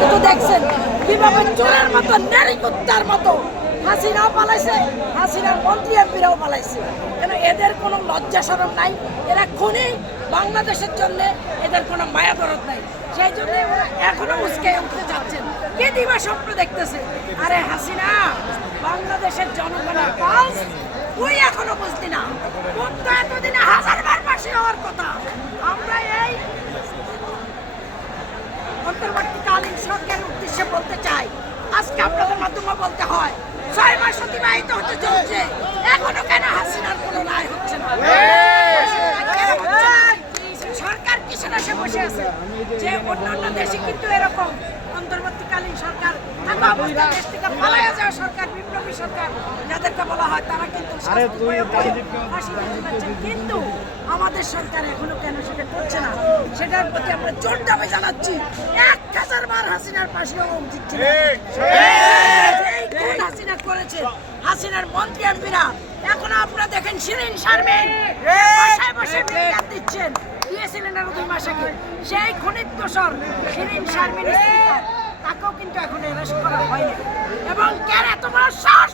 কিন্তু দেখছেন, কীভাবে চোরের মতো নারী কুত্তার মতো হাসিনাও পালাইছে, হাসিনার মন্ত্রী এমপিরাও পালাইছে। কেন এদের কোনো লজ্জা সরম নাই? এরা খুনি, বাংলাদেশের জন্য এদের কোনো মায়া দরদ নাই। সেই জন্য এখনও উস্কে উঠতে যাচ্ছেন কে দিবা স্বপ্ন দেখতেছে? আরে হাসিনা, বাংলাদেশের জনগণের পালস, তুই এখনও বুঝলি না। তোর তো এতদিনে হাজারবার পাশে হওয়ার কথা আমরা এই অন্তর্বর্তীকালীন সরকারের উদ্দেশ্যে বলতে চাই, আজকে আপনাদের মাধ্যমে বলতে হয়, ছয় মাস অতিবাহিত হতে চলছে। এখনও কেন হাসিনার কোনো রায় হচ্ছে না? দেশে কিন্তু এরকম। অন্তর্বর্তীকালীন সরকার বিপ্লবী সরকার, যাদেরকে বলা হয় তারা। কিন্তু আমাদের সরকার এখনও কেন সেটা করছে না? সেটার প্রতি আমরা জোর দাবি জানাচ্ছি। এক হাজার বার হাসিনার পাশে হাসিনা করেছে? হাসিনার মন্ত্রী এমপিরা। এখন আপনারা দেখেন শিরিন শারমিন বাসায় বসে মিলিয়ার দিচ্ছেন। দিয়েছিলেন আরও দুই মাস আগে। সেই খনিত দোষর শিরিন শারমিন তাকেও কিন্তু এখন করা হয়নি। এবং কেন বড় সাহস